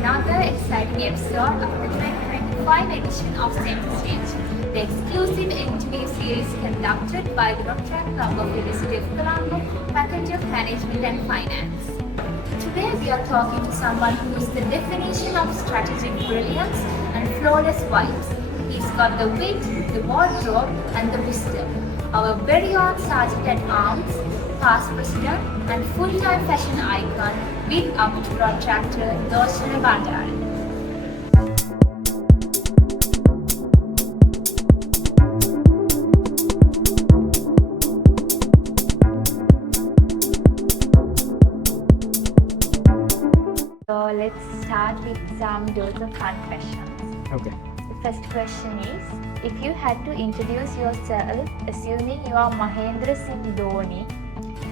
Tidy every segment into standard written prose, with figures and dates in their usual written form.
another exciting episode of the 2025 edition of Center Stage, the exclusive interview series conducted by the Rotaract Club of University of Colombo, Faculty of Management and Finance. Today we are talking to someone who is the definition of strategic brilliance and flawless vibes. He's got the wit, the wardrobe and the wisdom. Our very own Sergeant at Arms, past president and full-time fashion icon, big up to Rtr.Pp Lochana Bandara. So let's start with some dose of fun questions. Okay. The first question is, if you had to introduce yourself, assuming you are Mahendra Singh Dhoni,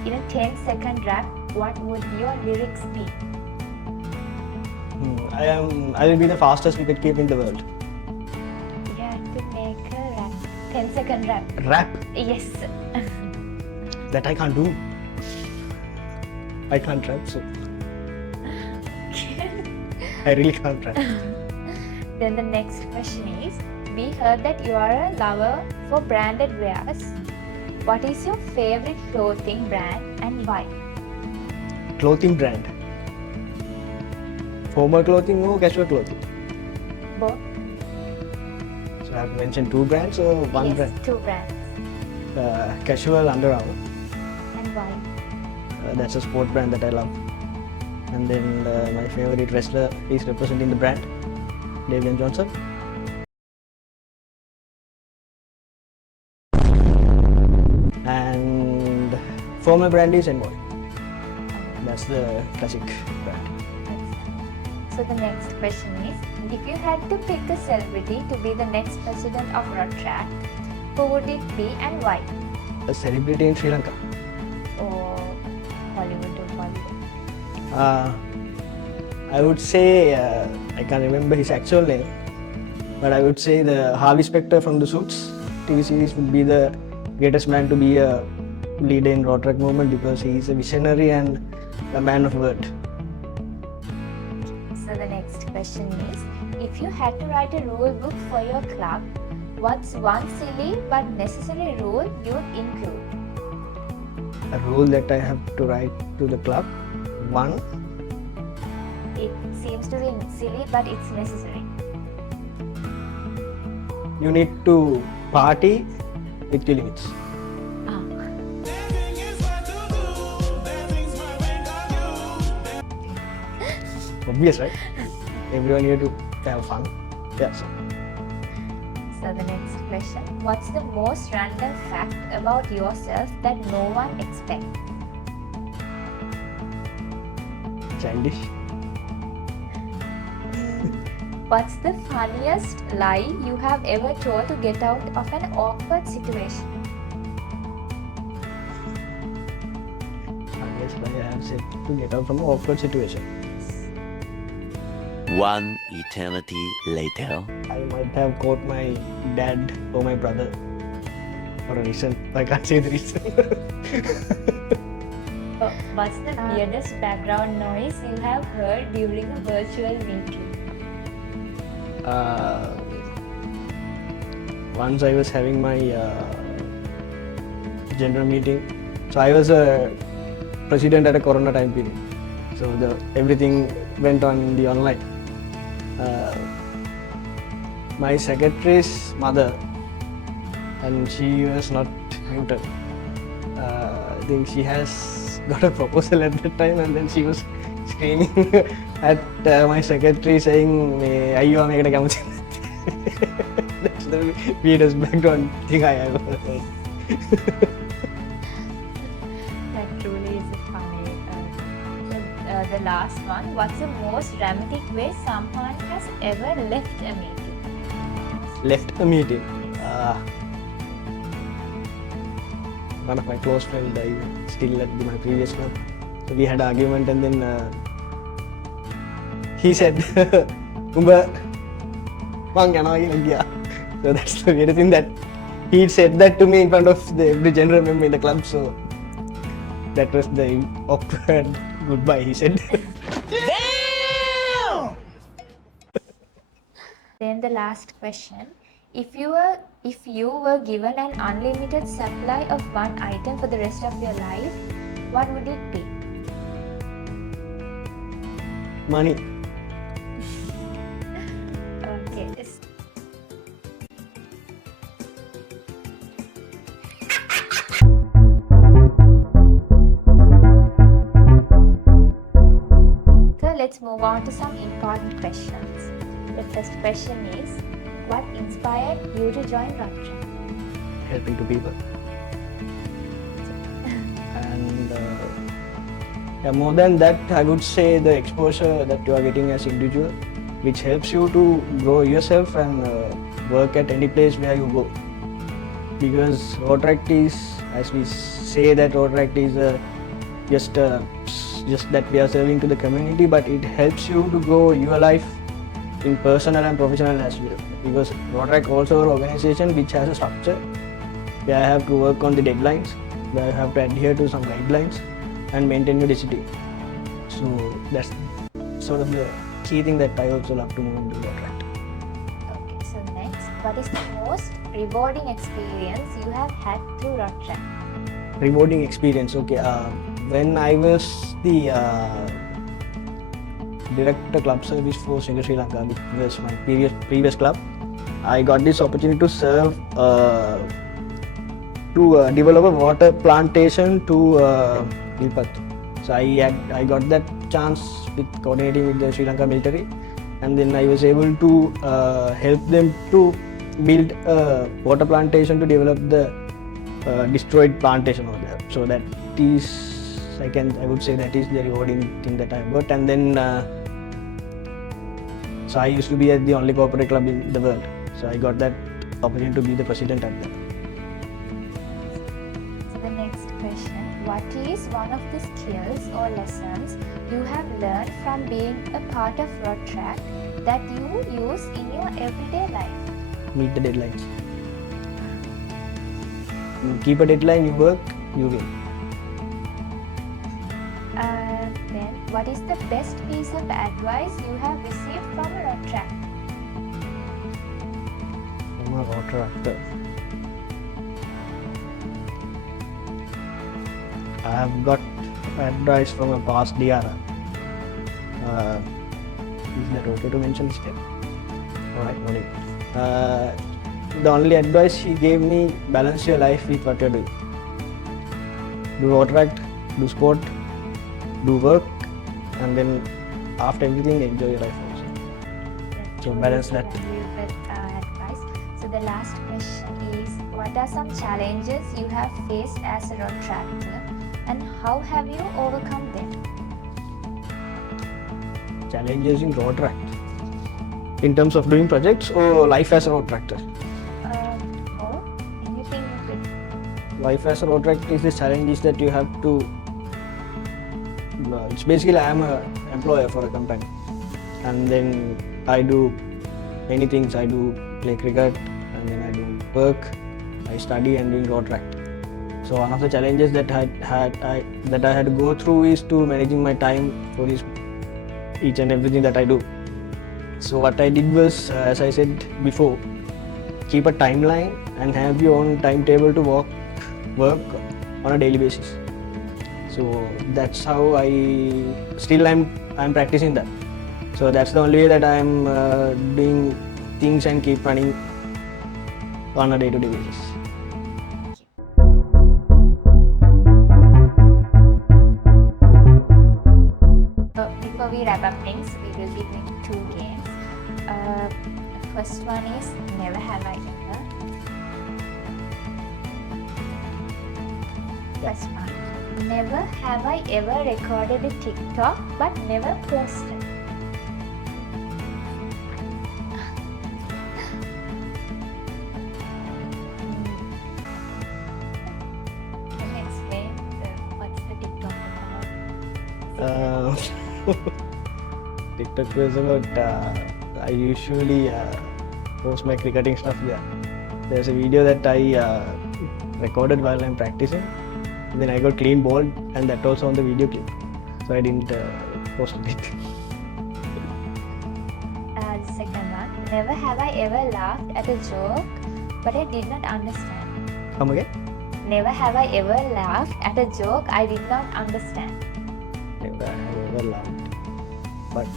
in a 10-second rap, what would your lyrics be? I will be the fastest wicketkeeper in the world. You have to make a rap. 10-second rap. Rap? Yes. That I can't do. I can't rap, so I really can't rap. Then the next question is, we heard that you are a lover for branded wares. What is your favorite clothing brand and why? Clothing brand. Formal clothing or casual clothing? Both? So I have mentioned two brands or one yes, brand? Two brands. Casual Under Armour. And why? That's a sport brand that I love. And then my favorite wrestler is representing the brand, David Johnson. And formal brand is Envoy. That's the classic brand. So the next question is, if you had to pick a celebrity to be the next president of Rotaract, who would it be and why? A celebrity in Sri Lanka. Or Hollywood or Bollywood? I would say, I can't remember his actual name, but I would say the Harvey Specter from the Suits TV series would be the greatest man to be a leader in Rotaract movement because he is a visionary and a man of word. So the next question is, if you had to write a rule book for your club, what's one silly but necessary rule you would include? A rule that I have to write to the club, one. It seems to be silly but it's necessary. You need to party with your limits. Obvious, right? Everyone here to have fun. Yes. So the next question, what's the most random fact about yourself that no one expects? Childish. What's the funniest lie you have ever told to get out of an awkward situation? Yes, I have said to get out from an awkward situation. One eternity later. I might have caught my dad or my brother for a reason. I can't say the reason. What's the weirdest background noise you have heard during a virtual meeting? Once I was having my general meeting. So I was a president at a Corona time period. So everything went on the online. My secretary's mother, and she was not muted. I think she has got a proposal at that time, and then she was screaming at my secretary saying, "Ayyo, mekata kamuthi." That's the weirdest background thing I ever heard. That truly is funny. The last one, what's the most dramatic way someone has ever left a meeting? Left a meeting. One of my close friends, I still at my previous club. So we had an argument, and then he said, "Umba, wang yana India." So that's the weird thing that he said that to me in front of every general member in the club. So that was the awkward goodbye, he said. Damn! Then the last question. If you were given an unlimited supply of one item for the rest of your life, what would it be? Money. Okay. So let's move on to some important questions. The first question is, what inspired you to join Rotaract? Helping to people. And more than that, I would say the exposure that you are getting as individual, which helps you to grow yourself and work at any place where you go. Because Rotaract is, as we say that Rotaract is just that we are serving to the community, but it helps you to grow your life in personal and professional as well. Because Rotaract also an organization which has a structure where I have to work on the deadlines, where I have to adhere to some guidelines and maintain your discipline. So that's sort of the key thing that I also love to move into Rotaract. Okay, so next, what is the most rewarding experience you have had through Rotaract? Rewarding experience, okay. When I was the director club service for Shenya Sri Lanka, which was my previous club, I got this opportunity to serve to develop a water plantation to Ilpat. So I got that chance with coordinating with the Sri Lanka military, and then I was able to help them to build a water plantation to develop the destroyed plantation over there. So that is, I would say that is the rewarding thing that I got. And then so I used to be at the only corporate club in the world. So I got that opportunity to be the president at that. So the next question, what is one of the skills or lessons you have learned from being a part of Rotaract that you use in your everyday life? Meet the deadlines. You keep a deadline, you work, you win. Then, what is the best piece of advice you have received from a Rotaract? I'm a Rotaract. I have got advice from a past DR. Is that okay to mention this step? Alright, no need. The only advice he gave me, balance your life with what you're doing. Do Rotaract, do sport, do work, and then after everything, enjoy your life also. So balance that. Advice. So the last question is, what are some challenges you have faced as a Rotaractor and how have you overcome them? Challenges in Rotaract. In terms of doing projects or life as a Rotaractor? Or anything you could. Life as a Rotaract is the challenge is that you have to. It's basically I am an employer for a company, and then I do many things. I do play cricket, and then I do work, I study, and doing Rotaract. So one of the challenges that I had to go through is to managing my time for this each and everything that I do. So what I did was, as I said before, keep a timeline and have your own timetable to work on a daily basis. So that's how I'm practicing that. So that's the only way that I'm doing things and keep running on a day-to-day basis. Before we wrap up things, we will be doing 2 games. First one is Never Have I Ever. First one. Never have I ever recorded a TikTok but never posted. Can you explain what's the TikTok about? TikTok was about, I usually post my cricketing stuff there. There's a video that I recorded while I'm practicing. Then I got clean ball and that also on the video clip. So I didn't post it. The second one, Never have I ever laughed at a joke, but I did not understand. Come again? Never have I ever laughed at a joke I did not understand. Never have ever laughed. But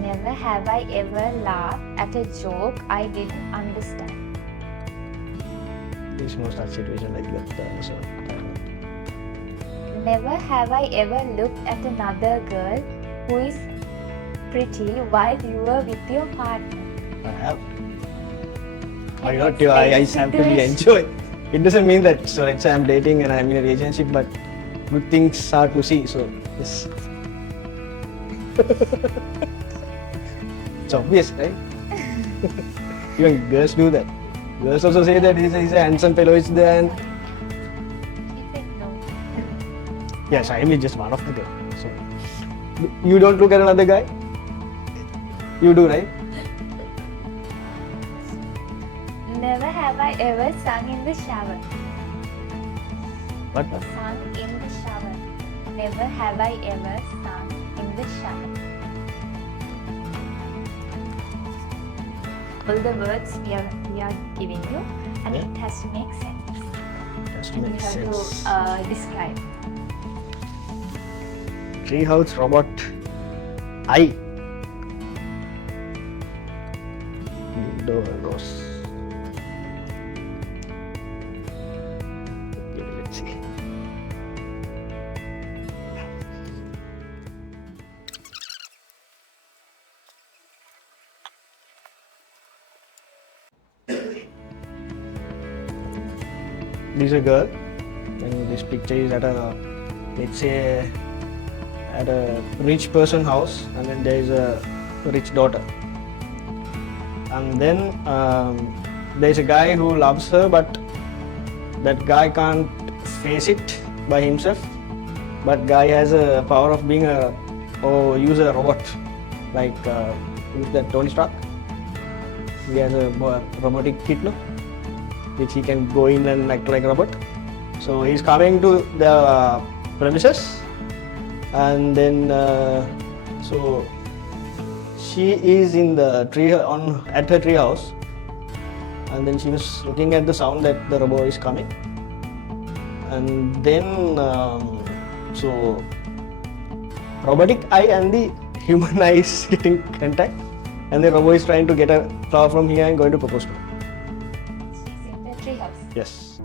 Never have I ever laughed at a joke I didn't understand. there's no such situation like that. So, I don't know. Never have I ever looked at another girl who is pretty while you were with your partner. I have. Why Can not? you I explain have to be situation? enjoy. It doesn't mean that, so let's say I'm dating and I'm in a relationship, but good things are to see. So, yes. It's obvious, right? Even girls do that. Girls also say that he's a handsome fellow, is there, and He said no. yes, I am just one of the guys. So, you don't look at another guy? You do, right? Never have I ever sung in the shower. What? Sung in the shower. Never have I ever sung in the shower. All the words we are giving you, and Yeah. it has to make sense. Just to You make have sense. to describe. Treehouse robot. I. Window rose. Okay, let's see. This is a girl, and this picture is at a, let's say, at a rich person house, and then there is a rich daughter, and then there is a guy who loves her, but that guy can't face it by himself, but guy has a power of being a, or use a robot, like use that Tony Stark. He has a robotic kit, no? Which he can go in and act like a robot. So he's coming to the premises, and then so she is in the tree at her tree house, and then she was looking at the sound that the robot is coming, and then so robotic eye and the human eye is getting contact, and the robot is trying to get a flower from here and going to propose to her. She's in the treehouse. Yes.